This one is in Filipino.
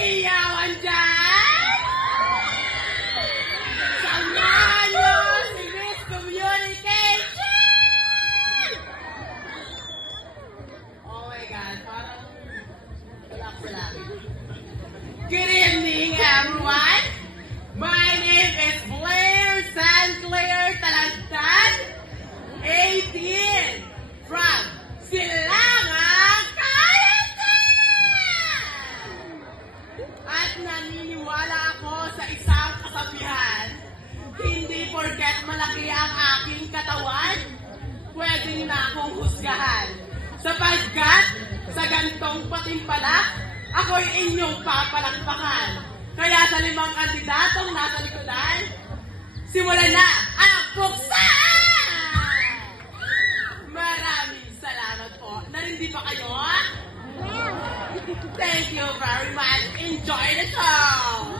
Iyawan dyan! Samahan nyo si Miss Communication! Oh my God, parang relax lang. Good evening, everyone! My name is Blair Sanclair Talantad, 18, from Silangang, Cagayan! At naniniwala ako sa isang kasabihan, hindi porket malaki ang aking katawan, pwede na akong husgahan. Sapagkat sa gantong patimpalak, ako'y inyong papalakpakan. Kaya sa 5 kandidatong nasa likodan, simulan na ang buksan! Maraming salamat po. Narindi pa kayo? Thank you very much. Enjoy the show!